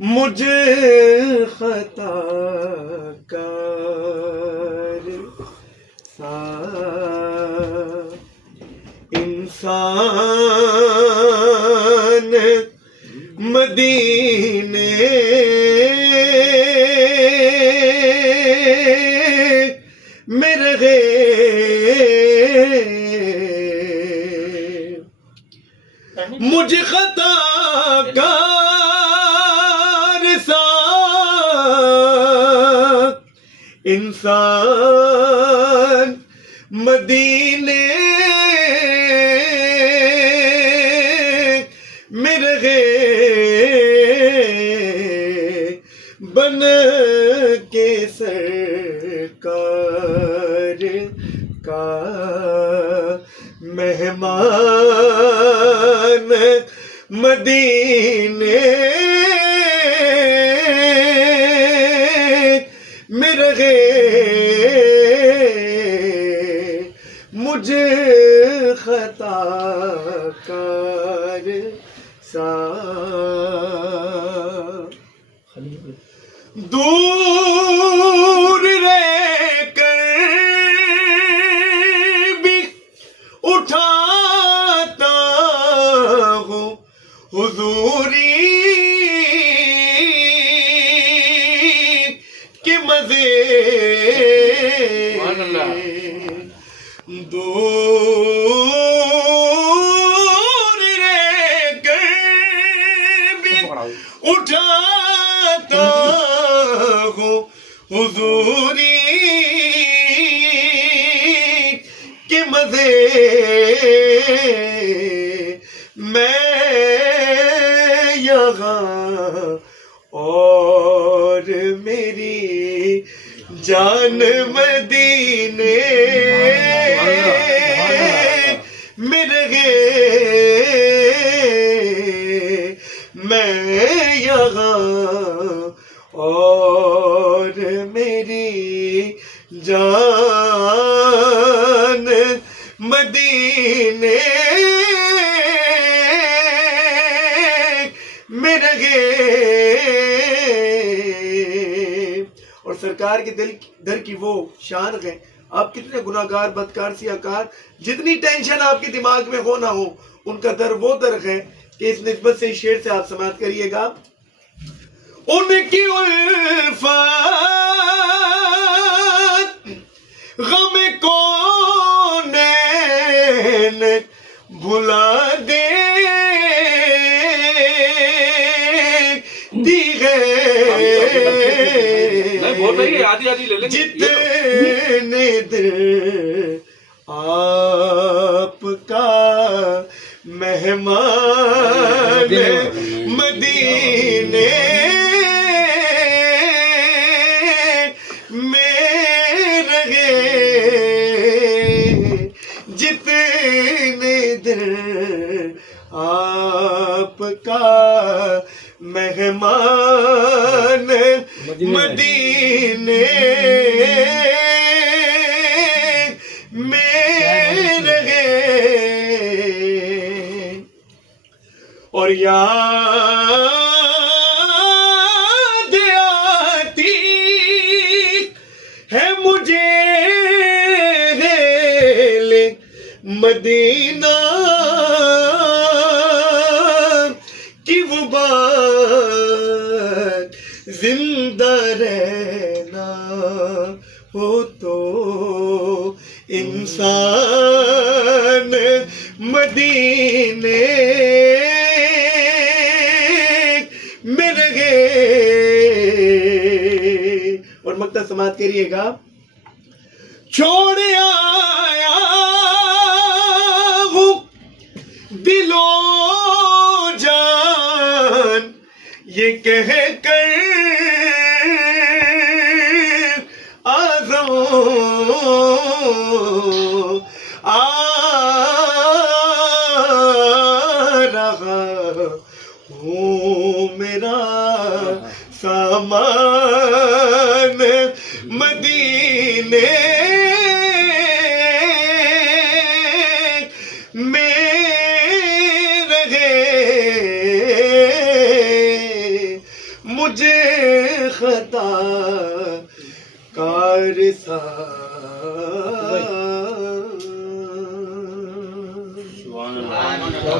मुझे खताकार सा इंसान मदीने में रहे, मुझे खताकार सा इंसान मदीने में रहे, बन के सरकार का मेहमान मदीने में रहे, मुझे खताकार सा दूर रहकर भी उठाता हूँ हुजूरी के मजे, दूर रहकर भी उठाता हूँ हुजूरी के मजे, मैं यहाँ और मेरी जान मदीने में रहे, मैं यहाँ और मेरी जान मदीने में रहे। और सरकार के दिल दर की वो शान है, आप कितने गुनाहगार बदकार सियाकार, जितनी टेंशन आपके दिमाग में हो ना हो, उनका दर वो दर है कि इस निस्बत से इस शेर से आप समाप्त करिएगा। उनकी उल्फत गम कौन भुला दे दी है, जितने दिल आपका मेहमान मदीने में रहे, जितने दिल आपका मेहमान मदीने में रहे। और याद आती है मुझे ले मदीना की वो बात, जिंदा रहना हो तो इंसान मदीने में रहे। और मक्ता समाप्त करिएगा। छोड़ आया हूँ दिलो जान ये कह कर आज़ो आ रहा हूँ मेरा सामान मदीने में रहे, मुझे खता कार सा